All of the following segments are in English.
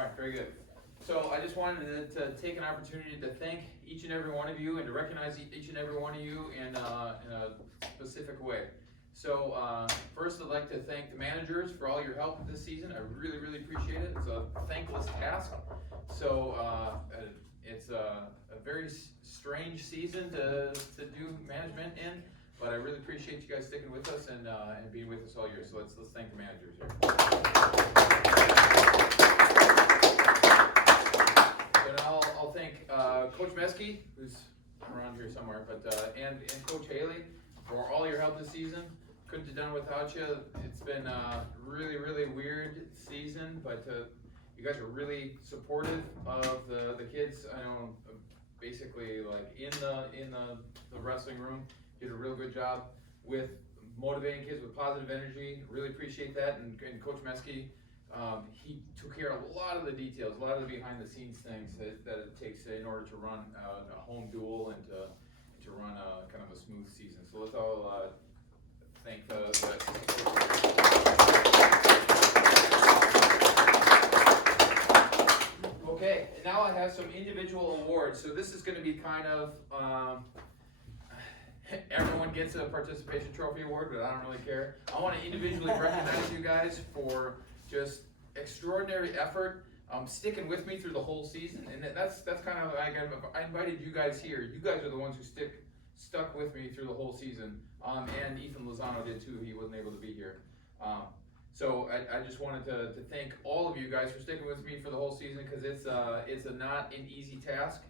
right, very good. So I just wanted to take an opportunity to thank each and every one of you and to recognize each and every one of you in a specific way. So first I'd like to thank the managers for all your help this season. I really, really appreciate it. It's a thankless task. So it's a very strange season to do management in, but I really appreciate you guys sticking with us and being with us all year. So let's thank the managers here. So now I'll thank Coach Meskey, who's around here somewhere, but and Coach Haley for all your help this season. Couldn't have done it without you. It's been a really, really weird season, but you guys are really supportive of the kids. I know, basically, like in the wrestling room, did a real good job with motivating kids with positive energy. Really appreciate that. And Coach Meskey, he took care of a lot of the details, a lot of the behind the scenes things that it takes in order to run a home duel and to run a kind of a smooth season. So let's all thank the Okay, and now I have some individual awards. So this is going to be kind of everyone gets a participation trophy award, but I don't really care. I want to individually recognize you guys for just extraordinary effort, sticking with me through the whole season, and that's kind of like I invited you guys here. You guys are the ones who stuck with me through the whole season, and Ethan Lozano did too. He wasn't able to be here. So I just wanted to thank all of you guys for sticking with me for the whole season, because it's not an easy task,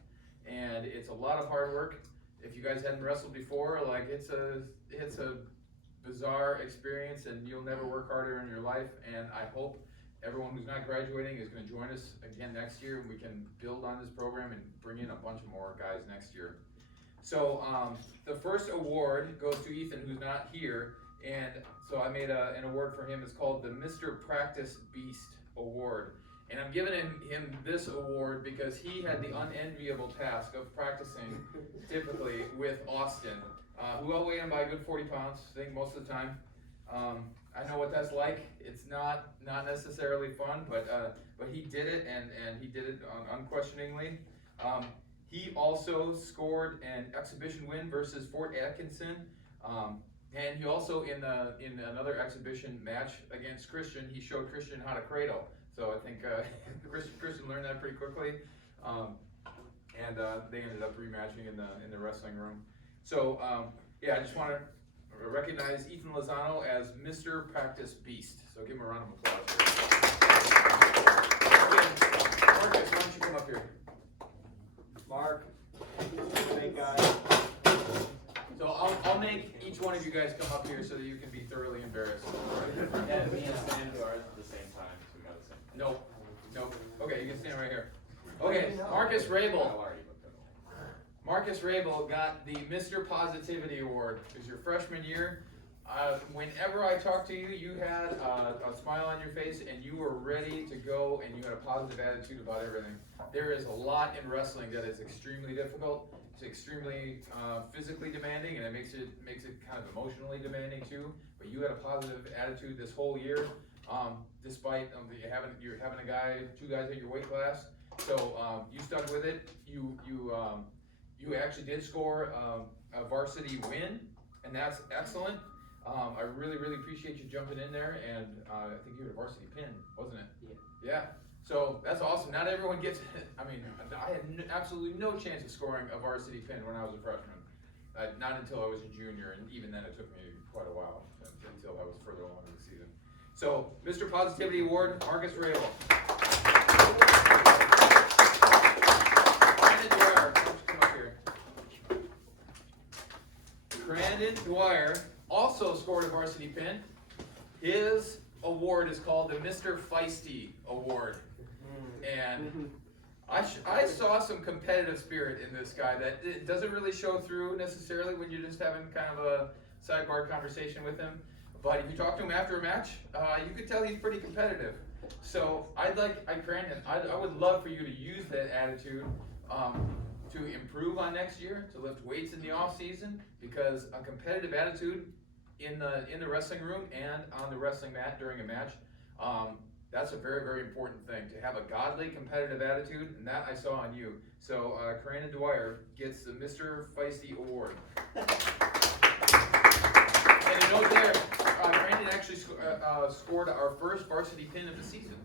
and it's a lot of hard work. If you guys hadn't wrestled before, like it's a bizarre experience, and you'll never work harder in your life. And I hope everyone who's not graduating is going to join us again next year, and we can build on this program and bring in a bunch of more guys next year. So the first award goes to Ethan, who's not here, and so I made an award for him. It's called the Mr. Practice Beast Award, and I'm giving him this award because he had the unenviable task of practicing typically with Austin, who outweighed him by a good 40 pounds, I think most of the time. I know what that's like. It's not necessarily fun, but he did it, and he did it unquestioningly. He also scored an exhibition win versus Fort Atkinson, and he also in another exhibition match against Christian, he showed Christian how to cradle. So I think Christian learned that pretty quickly, and they ended up rematching in the wrestling room. So yeah, I just want to recognize Ethan Lozano as Mr. Practice Beast. So give him a round of applause. Marcus, why don't you come up here? Mark, big guy. So I'll make each one of you guys come up here so that you can be thoroughly embarrassed. Yeah, me and Sam are at the same time, so we got the same. Nope. Okay, you can stand right here. Okay, Marcus Rabel. Marcus Rabel got the Mr. Positivity Award. It was your freshman year. Whenever I talked to you, you had a smile on your face, and you were ready to go, and you had a positive attitude about everything. There is a lot in wrestling that is extremely difficult. It's extremely physically demanding, and it makes it kind of emotionally demanding too. But you had a positive attitude this whole year, despite you're having two guys at your weight class. So you stuck with it. You actually did score a varsity win, and that's excellent. I really, really appreciate you jumping in there, and I think you had a varsity pin, wasn't it? Yeah. So that's awesome. Not everyone gets it. I mean, I had absolutely no chance of scoring a varsity pin when I was a freshman. Not until I was a junior, and even then it took me quite a while until I was further along in the season. So, Mr. Positivity Award, Marcus Rabel. Brandon Dwyer also scored a varsity pin. His award is called the Mr. Feisty Award. And I saw some competitive spirit in this guy that it doesn't really show through necessarily when you're just having kind of a sidebar conversation with him. But if you talk to him after a match, you could tell he's pretty competitive. So Brandon, I would love for you to use that attitude to improve on next year, to lift weights in the off season, because a competitive attitude in the wrestling room and on the wrestling mat during a match That's a very, very important thing, to have a godly, competitive attitude, and that I saw on you. So, Corinne Dwyer gets the Mr. Feisty Award. And you know there, Brandon actually scored our first varsity pin of the season.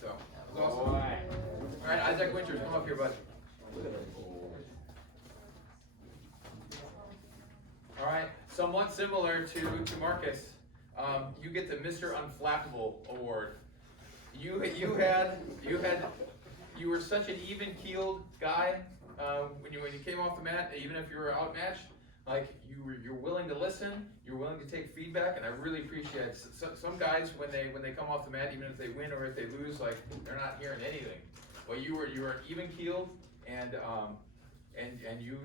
So, that was awesome. All right, Isaac Winters, come up here, bud. All right, somewhat similar to Marcus, you get the Mr. Unflappable Award. You were such an even-keeled guy when you came off the mat, even if you were outmatched. Like you're willing to listen, you're willing to take feedback, and I really appreciate it. Some guys when they come off the mat, even if they win or if they lose, like they're not hearing anything. Well, you were even keeled, and you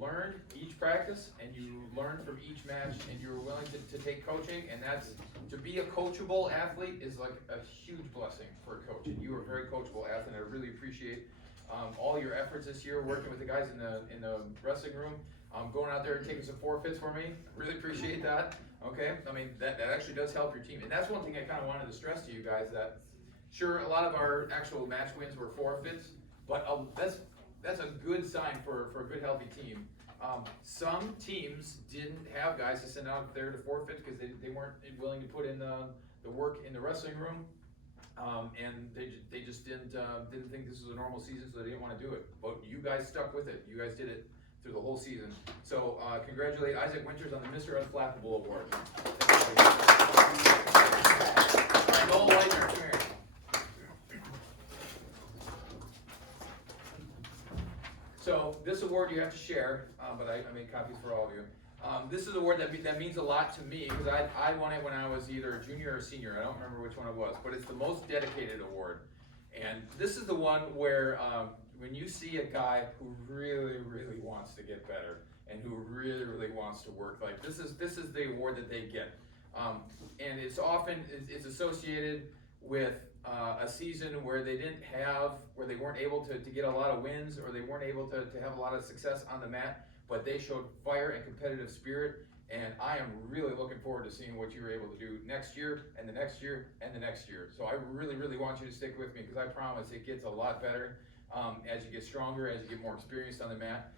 learned each practice, and you learned from each match, and you were willing to take coaching, and that's to be a coachable athlete is like a huge blessing for a coach, and you are a very coachable athlete. And I really appreciate all your efforts this year, working with the guys in the wrestling room. Going out there and taking some forfeits for me. I really appreciate that. Okay, I mean that actually does help your team, and that's one thing I kind of wanted to stress to you guys, that sure a lot of our actual match wins were forfeits, but that's a good sign for a good healthy team. Some teams didn't have guys to send out there to forfeit because they weren't willing to put in the work in the wrestling room, and they just didn't think this was a normal season, so they didn't want to do it. But you guys stuck with it. You guys did it through the whole season. So congratulate Isaac Winters on the Mr. Unflappable Award. All right, Noel Leitner, come here. So this award you have to share, but I made copies for all of you. This is an award that means a lot to me because I won it when I was either a junior or senior. I don't remember which one it was, but it's the most dedicated award. And this is the one where when you see a guy who really, really wants to get better and who really, really wants to work, like this is the award that they get. And it's often associated with a season where they weren't able to get a lot of wins, or they weren't able to have a lot of success on the mat, but they showed fire and competitive spirit. And I am really looking forward to seeing what you're able to do next year, and the next year, and the next year. So I really, really want you to stick with me, because I promise it gets a lot better as you get stronger, as you get more experienced on the mat.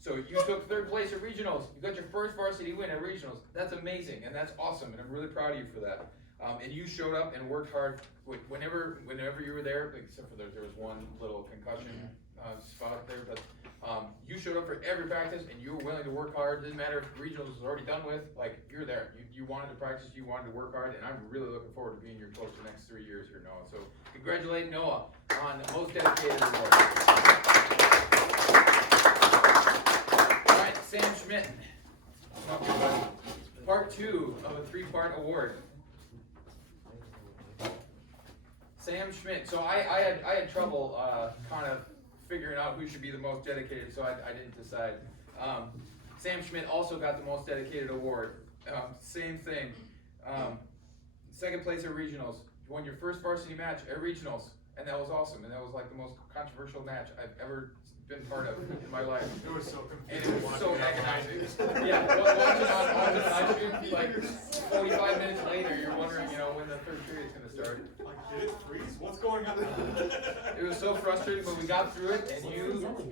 So you took third place at regionals. You got your first varsity win at regionals. That's amazing, and that's awesome, and I'm really proud of you for that. And you showed up and worked hard whenever you were there, except for there was one little concussion spot there, but you showed up for every practice, and you were willing to work hard. Didn't matter if regionals was already done with, like you're there. You wanted to practice, you wanted to work hard, and I'm really looking forward to being your coach the next 3 years here, Noah. So congratulate Noah on the most dedicated award. All right, Sam Schmidt. Part 2 of a 3-part award. Sam Schmidt. So I had trouble kind of figuring out who should be the most dedicated, so I didn't decide. Sam Schmidt also got the most dedicated award. Same thing. Second place at regionals. You won your first varsity match at regionals, and that was awesome. And that was like the most controversial match I've ever been part of in my life. It was so confusing. And it was so agonizing. Yeah, watching on live stream, like 45 minutes later, you're wondering, when the third period is going to start. Like, did it freeze? What's going on? It was so frustrating, but we got through it, and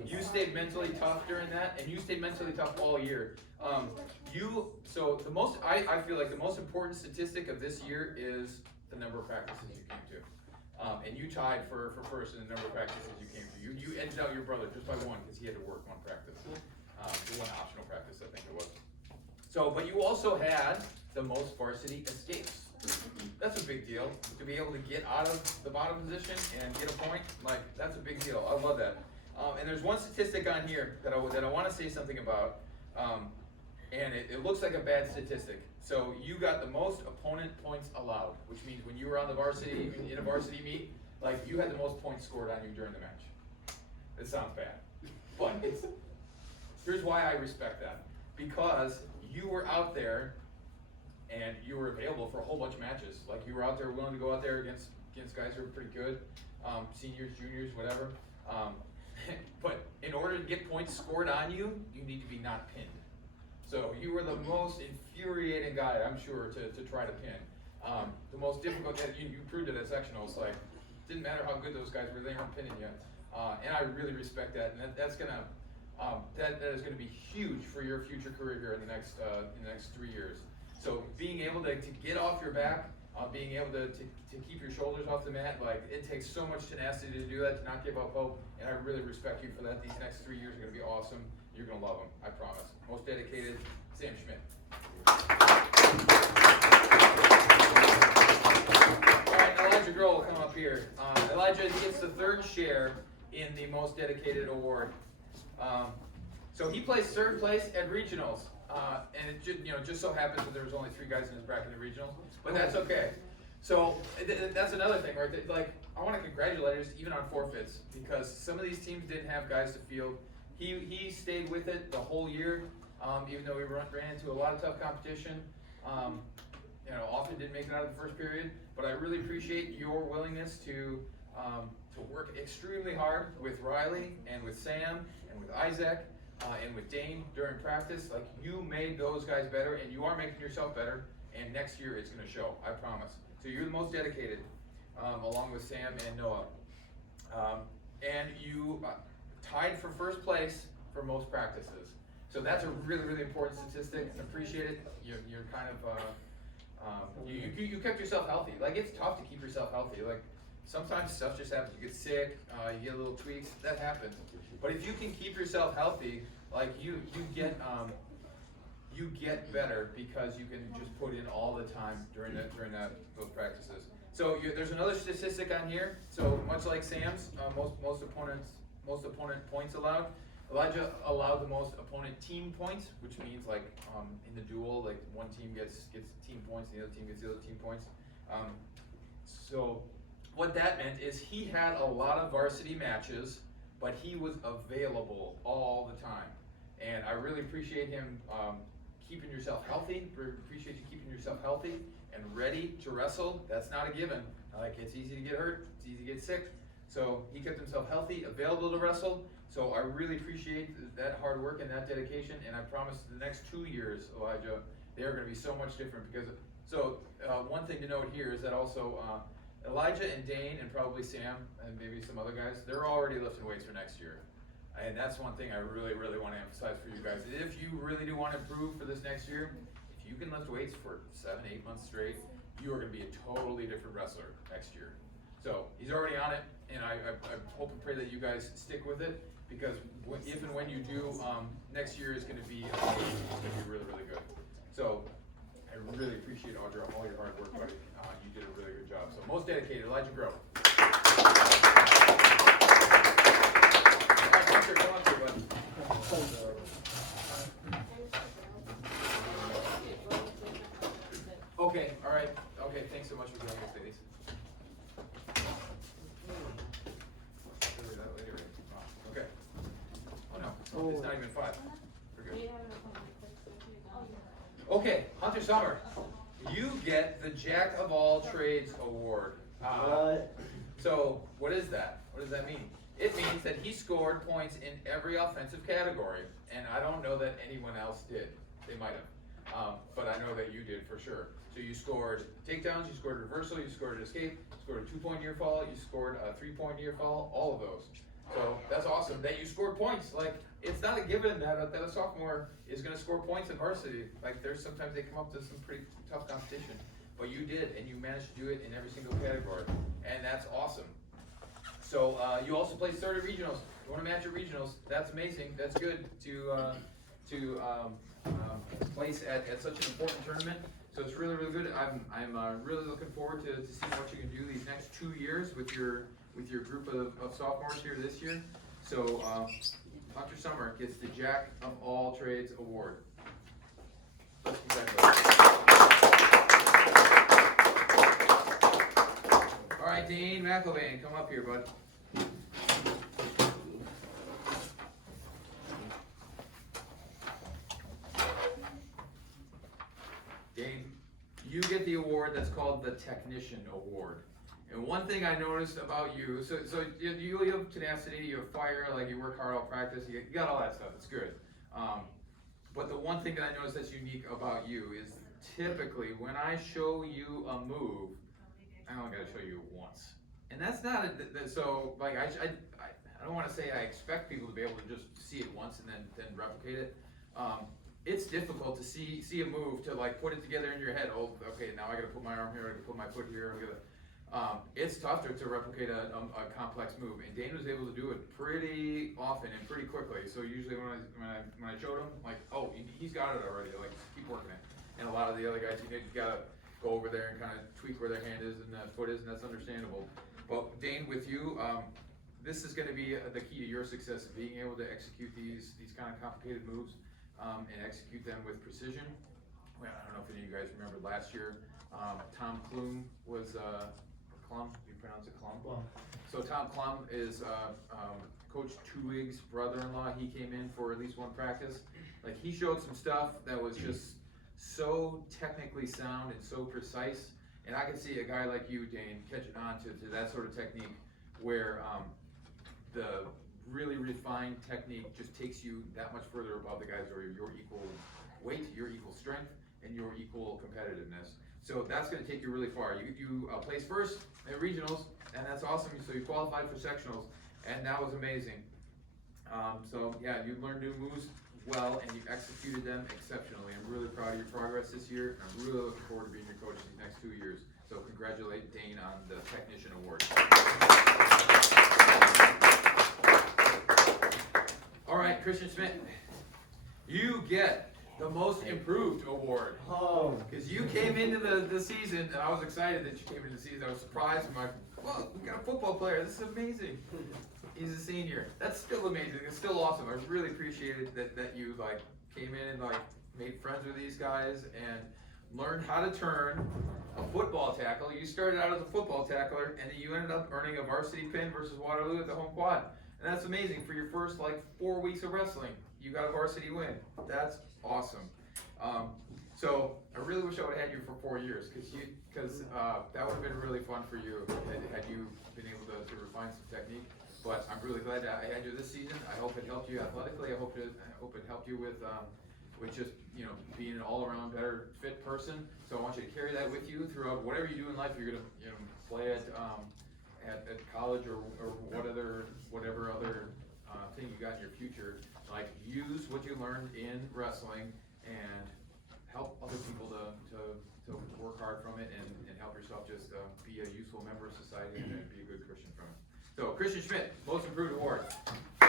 you stayed mentally tough during that, and you stayed mentally tough all year. I feel like the most important statistic of this year is the number of practices you came to. And you tied for first in the number of practices you came to. You edged out your brother just by one, because he had to work one practice. One optional practice, I think it was. So, but you also had the most varsity escapes. That's a big deal, to be able to get out of the bottom position and get a point. Like, that's a big deal. I love that. And there's one statistic on here that I want to say something about, and it looks like a bad statistic. So you got the most opponent points allowed, which means when you were on the varsity, in a varsity meet, like you had the most points scored on you during the match. It sounds bad, but here's why I respect that. Because you were out there and you were available for a whole bunch of matches. Like you were out there willing to go out there against guys who were pretty good, seniors, juniors, whatever. But in order to get points scored on you, you need to be not pinned. So you were the most infuriating guy, I'm sure, to try to pin. The most difficult, you proved it at sectionals, like, didn't matter how good those guys were, they weren't pinning you. And I really respect that, and that's gonna, that is gonna be huge for your future career here in the next 3 years. So being able to get off your back, being able to keep your shoulders off the mat, like, it takes so much tenacity to do that, to not give up hope, and I really respect you for that. These next 3 years are gonna be awesome. You're gonna love them, I promise. Most dedicated, Sam Schmidt. Alright, Elijah Grohl will come up here. Elijah gets the 3rd share in the most dedicated award. So he placed 3rd place at regionals. And it just so happens that there was only 3 guys in his bracket in regionals, but that's okay. So that's another thing, right? Like, I want to congratulate us even on forfeits, because some of these teams didn't have guys to field. He stayed with it the whole year, even though we ran into a lot of tough competition. Often didn't make it out of the first period, but I really appreciate your willingness to work extremely hard with Riley and with Sam and with Isaac. And with Dane during practice. Like, you made those guys better, and you are making yourself better, and next year it's going to show, I promise. So you're the most dedicated, along with Sam and Noah. And you tied for 1st place for most practices. So that's a really, really important statistic, and appreciate it. You're kind of, you kept yourself healthy. Like, it's tough to keep yourself healthy. Like, sometimes stuff just happens. You get sick, you get little tweaks, that happens. But if you can keep yourself healthy, like, you get better because you can just put in all the time during those practices. So there's another statistic on here. So much like Sam's, most opponent points allowed. Elijah allowed the most opponent team points, which means, like, in the duel, like, one team gets team points and the other team gets the other team points. So what that meant is he had a lot of varsity matches, but he was available all the time. And I really appreciate him keeping yourself healthy. Appreciate you keeping yourself healthy and ready to wrestle. That's not a given. Like, it's easy to get hurt, it's easy to get sick. So he kept himself healthy, available to wrestle. So I really appreciate that hard work and that dedication. And I promise the next 2 years, Elijah, they are going to be so much different. Because one thing to note here is that also Elijah and Dane and probably Sam and maybe some other guys, they're already lifting weights for next year. And that's one thing I really, really want to emphasize for you guys. If you really do want to improve for this next year, if you can lift weights for 7-8 months straight, you are going to be a totally different wrestler next year. So he's already on it, and I hope and pray that you guys stick with it, because if and when you do, next year is going to be amazing. It's going to be really, really good. So I really appreciate all your hard work, buddy. You did a really good job. So most dedicated, Elijah Grohl. Come up here, buddy. Okay, all right. Okay, thanks so much for joining us, ladies. Okay. Oh no, it's not even 5. We're good. Okay, Hunter Summer, you get the Jack of All Trades Award. So what is that? What does that mean? It means that he scored points in every offensive category, and I don't know that anyone else did. They might have, but I know that you did for sure. So you scored takedowns, you scored reversal, you scored an escape, you scored a 2-point near fall, you scored a 3-point near fall, all of those. So that's awesome that you scored points. Like, it's not a given that a sophomore is going to score points in varsity. Like, sometimes they come up to some pretty tough competition, but you did, and you managed to do it in every single category, and that's awesome. So you also placed 3rd at regionals. You want to match at regionals? That's amazing. That's good to place at such an important tournament. So it's really, really good. I'm really looking forward to seeing what you can do these next 2 years with your group of sophomores here this year. So Dr. Summer gets the Jack of All Trades Award. Let's congratulate. All right, Dean McElvain, come up here, bud. Dane, you get the award that's called the Technician Award. And one thing I noticed about you, so you have tenacity, you have fire, like you work hard all practice, you got all that stuff, it's good. But the one thing that I noticed that's unique about you is typically, when I show you a move, I only gotta show you it once. And that's not, so, like, I don't wanna say I expect people to be able to just see it once and then replicate it. It's difficult to see a move, to like put it together in your head. Oh, okay, now I gotta put my arm here, I gotta put my foot here, it's tough to replicate a complex move, and Dane was able to do it pretty often and pretty quickly. So usually when I showed him, like, oh, he's got it already, like, keep working it. And a lot of the other guys, you gotta go over there and kind of tweak where their hand is and the foot is, and that's understandable. But Dane, with you, this is gonna be the key to your success, being able to execute these kind of complicated moves. And execute them with precision. Well, I don't know if any of you guys remember last year, Tom Klum was, Klum, do you pronounce it Klum? Well, So Tom Klum is Coach Tuig's brother-in-law. He came in for at least one practice. Like, he showed some stuff that was just so technically sound and so precise. And I can see a guy like you, Dane, catching on to that sort of technique where the really refined technique just takes you that much further above the guys who are your equal weight, your equal strength, and your equal competitiveness. So that's going to take you really far. You placed first at regionals, and that's awesome. So you qualified for sectionals, and that was amazing. So yeah, you learned new moves well, and you executed them exceptionally. I'm really proud of your progress this year, and I'm really looking forward to being your coach these next 2 years. So congratulate Dane on the Technician Award. All right, Christian Schmidt, you get the Most Improved Award. Oh. Because you came into the season, and I was excited that you came into the season. I was surprised. I'm like, whoa, we got a football player. This is amazing. He's a senior. That's still amazing. It's still awesome. I really appreciated that you like came in and like made friends with these guys and learned how to turn a football tackle. You started out as a football tackler, and then you ended up earning a varsity pin versus Waterloo at the home quad. And that's amazing. For your first like 4 weeks of wrestling, you got a varsity win. That's awesome. So I really wish I would have had you for 4 years, because that would have been really fun for you had you been able to refine some technique. But I'm really glad that I had you this season. I hope it helped you athletically. I hope it helped you with just being an all-around better fit person. So I want you to carry that with you throughout whatever you do in life. You're gonna play at college or whatever other thing you got in your future. Like, use what you learned in wrestling and help other people to work hard from it and help yourself just be a useful member of society and be a good Christian from it. So, Christian Schmidt, Most Improved Award. All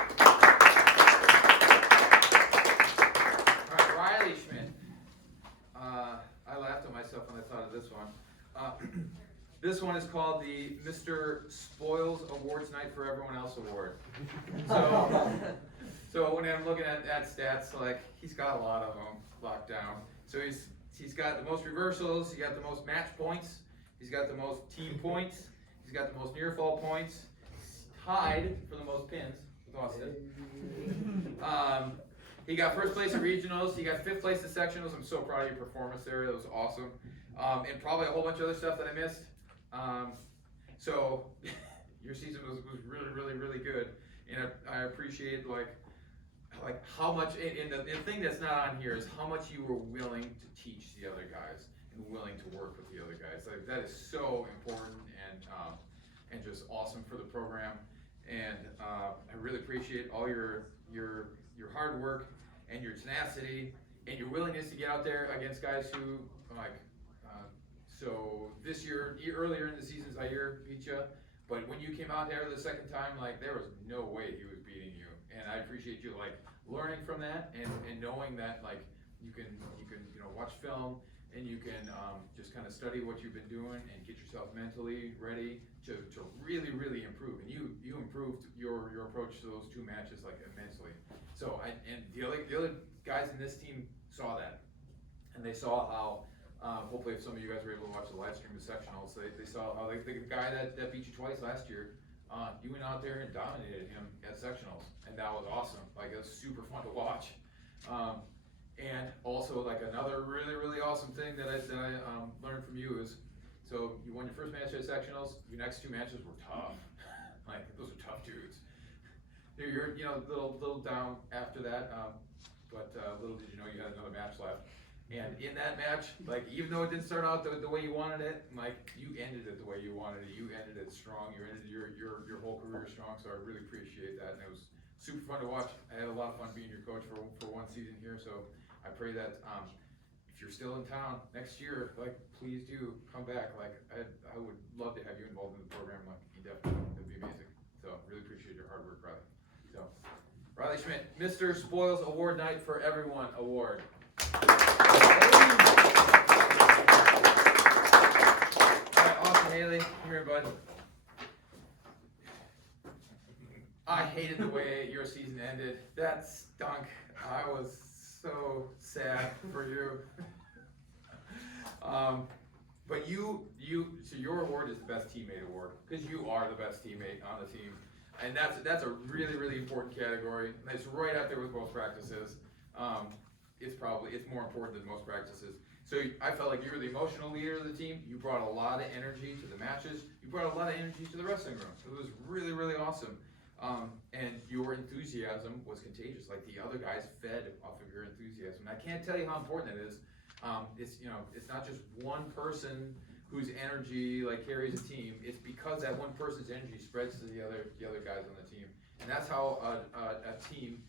right, Riley Schmidt. I laughed at myself when I thought of this one. This one is called the Mr. Spoils Awards Night for Everyone Else Award. So when I'm looking at stats, like, he's got a lot of them locked down. So he's got the most reversals, he's got the most match points, he's got the most team points, he's got the most near fall points, tied for the most pins with Austin. He got first place at regionals, he got 5th place at sectionals. I'm so proud of your performance there, that was awesome. And probably a whole bunch of other stuff that I missed. So your season was really, really, really good. And I appreciate like how much, and the thing that's not on here is how much you were willing to teach the other guys and willing to work with the other guys. Like, that is so important and just awesome for the program. And I really appreciate all your hard work and your tenacity and your willingness to get out there against guys who so this year, earlier in the season, Zaire beat you, but when you came out there the second time, like, there was no way he was beating you. And I appreciate you like learning from that and knowing that like you can watch film and you can just kind of study what you've been doing and get yourself mentally ready to really, really improve. And you improved your approach to those 2 matches like immensely. So the other guys in this team saw that, and they saw how hopefully if some of you guys were able to watch the live stream of sectionals, they saw how the guy that beat you twice last year, you went out there and dominated him at sectionals, and that was awesome. Like, it was super fun to watch. And also, like, another really, really awesome thing that I learned from you is, so you won your first match at sectionals. Your next 2 matches were tough. Like, those are tough dudes. You're little down after that, but little did you know you had another match left. And in that match, like, even though it didn't start out the way you wanted it, like, you ended it the way you wanted it. You ended it strong. You ended your whole career strong. So I really appreciate that. And it was super fun to watch. I had a lot of fun being your coach for one season here. So I pray that if you're still in town next year, like, please do come back. Like, I would love to have you involved in the program. Like, indefinitely. That'd be amazing. So really appreciate your hard work, Riley. So Riley Schmidt, Mr. Spoils Award Night for Everyone Award. Alright, Austin Haley, come here, bud. I hated the way your season ended. That stunk. I was so sad for you. But so your award is the best teammate award, because you are the best teammate on the team. And that's a really, really important category. It's right up there with most practices. It's more important than most practices. So I felt like you were the emotional leader of the team. You brought a lot of energy to the matches. You brought a lot of energy to the wrestling room. So it was really, really awesome. And your enthusiasm was contagious. Like, the other guys fed off of your enthusiasm. And I can't tell you how important it is. It's not just one person whose energy like carries a team. It's because that one person's energy spreads to the other guys on the team. And that's how a team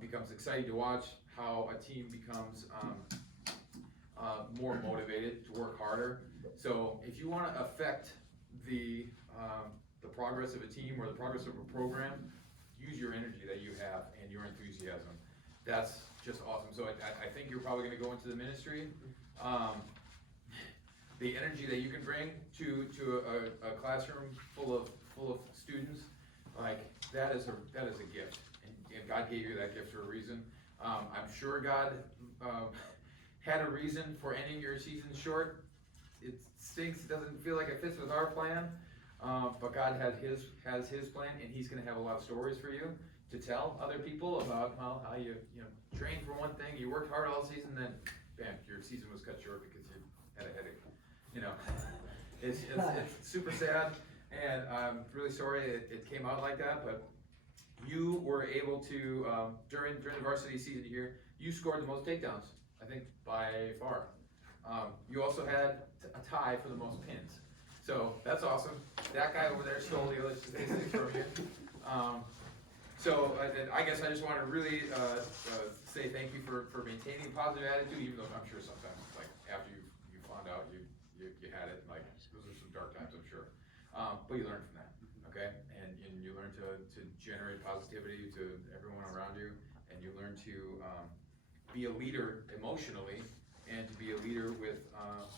becomes exciting to watch. How a team becomes more motivated to work harder. So if you want to affect the progress of a team or the progress of a program, use your energy that you have and your enthusiasm. That's just awesome. So I think you're probably going to go into the ministry. The energy that you can bring to a classroom full of students, like, that is a gift, and God gave you that gift for a reason. I'm sure God had a reason for ending your season short. It stinks. It doesn't feel like it fits with our plan, but God has His plan, and He's going to have a lot of stories for you to tell other people about how you trained for one thing, you worked hard all season, then bam, your season was cut short because you had a headache. It's super sad, and I'm really sorry it came out like that, but you were able to, during the varsity season here, you scored the most takedowns, I think, by far. You also had a tie for the most pins. So that's awesome. That guy over there stole the other statistics from you. So I guess I just want to really say thank you for maintaining a positive attitude, even though I'm sure sometimes, like, after you found out you had it, like, those are some dark times, I'm sure. But you learned from that, okay? And you learn to generate positivity to everyone around you, and you learn to be a leader emotionally, and to be a leader with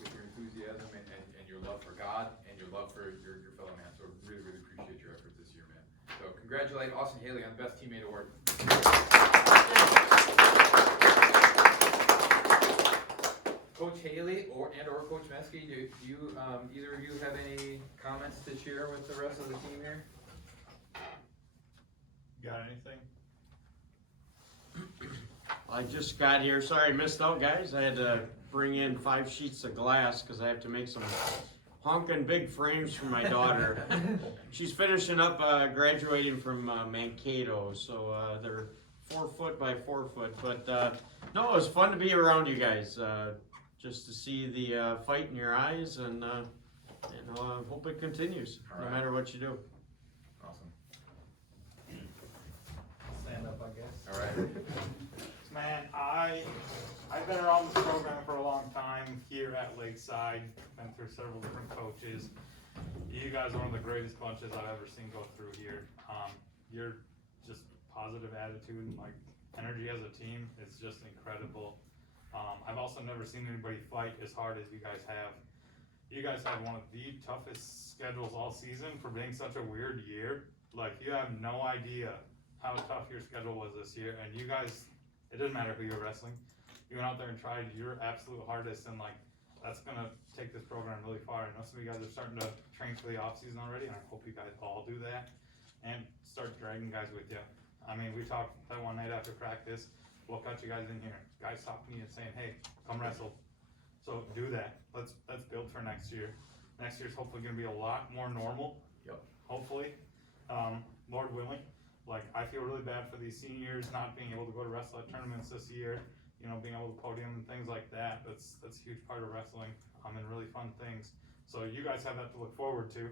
your enthusiasm and your love for God and your love for your fellow man. So really, really appreciate your efforts this year, man. So congratulate Austin Haley on the Best Teammate Award. Coach Haley or Coach Meskey, do you either of you have any comments to share with the rest of the team here? Got anything? I just got here. Sorry I missed out, guys. I had to bring in 5 sheets of glass because I have to make some honking big frames for my daughter. She's finishing up graduating from Mankato, so they're 4 foot by 4 foot. But no, it was fun to be around you guys. Just to see the fight in your eyes, and I hope it continues, no matter what you do. Awesome. Stand up, I guess. All right. Man, I've been around this program for a long time here at Lakeside, been through several different coaches. You guys are one of the greatest bunches I've ever seen go through here. Your just positive attitude and like energy as a team is just incredible. I've also never seen anybody fight as hard as you guys have. You guys have one of the toughest schedules all season for being such a weird year. Like, you have no idea how tough your schedule was this year, and you guys, it didn't matter who you're wrestling. You went out there and tried your absolute hardest, and like, that's gonna take this program really far. I know some of you guys are starting to train for the off season already, and I hope you guys all do that and start dragging guys with you. I mean, we talked that one night after practice. We'll cut you guys in here. Guys talk to me and saying, hey, come wrestle. So do that. Let's build for next year. Next year's hopefully gonna be a lot more normal. Yep. Hopefully, Lord willing. Like, I feel really bad for these seniors not being able to go to wrestle at tournaments this year. you know, being able to podium and things like that. That's a huge part of wrestling, and really fun things. So you guys have that to look forward to.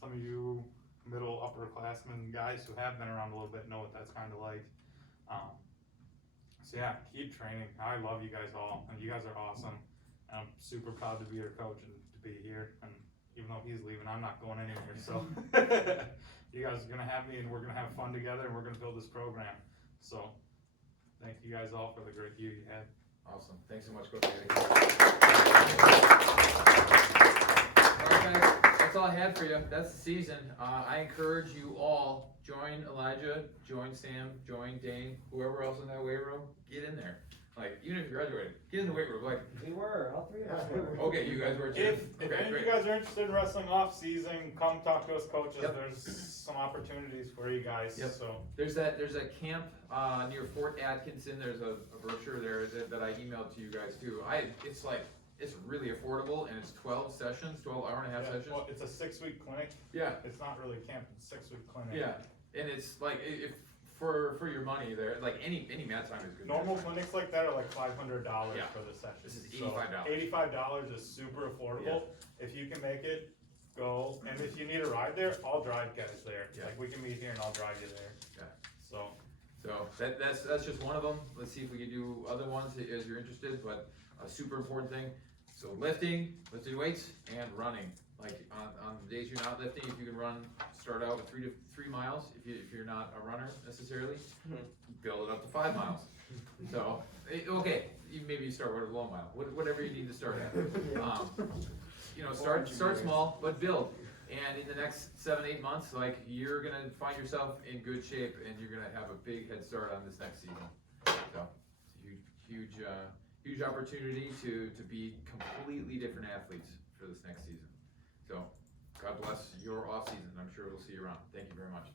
Some of you middle, upperclassmen guys who have been around a little bit know what that's kind of like. So yeah, keep training. I love you guys all, and you guys are awesome. I'm super proud to be your coach and to be here. And even though he's leaving, I'm not going anywhere. So you guys are gonna have me, and we're gonna have fun together, and we're gonna build this program. So thank you guys all for the great year you had. Awesome. Thanks so much, Coach Eddie. All right, guys. That's all I had for you. That's the season. I encourage you all, join Elijah, join Sam, join Dane, whoever else in that weight room, get in there. Like, even if you graduated, get in the weight room. Like, We were, all three of us were. okay, you guys were too. If Okay, any of great. you guys are interested in wrestling off season, come talk to us coaches. Yep. There's some opportunities for you guys. Yep. So There's a camp near Fort Atkinson. There's a brochure there that I emailed to you guys too. It's really affordable, and it's 12 sessions, 12 hour-and-a-half yeah, sessions. well, it's a 6-week clinic. Yeah, It's not really camp, it's a 6-week clinic. yeah, and it's like if for your money there, like any mat time is good. Normal mat time. clinics like that are like $500 Yeah. for the session. This is So $85. $85 is super affordable. If you can make it, go. And if you need a ride there, I'll drive guys there. Yeah. Like we can meet here and I'll drive you there. Yeah. So So that's just one of them. Let's see if we can do other ones as you're interested, but a super important thing. So lifting weights, and running. Like on the days you're not lifting, if you can start out with 3 miles. If you're not a runner necessarily, build it up to 5 miles. So okay, maybe you start with a low mile, whatever you need to start at. You know, start small, but build. And in the next 7-8 months, like, you're gonna find yourself in good shape, and you're gonna have a big head start on this next season. So, it's a huge opportunity to be completely different athletes for this next season. So, God bless your off season. I'm sure we'll see you around. Thank you very much.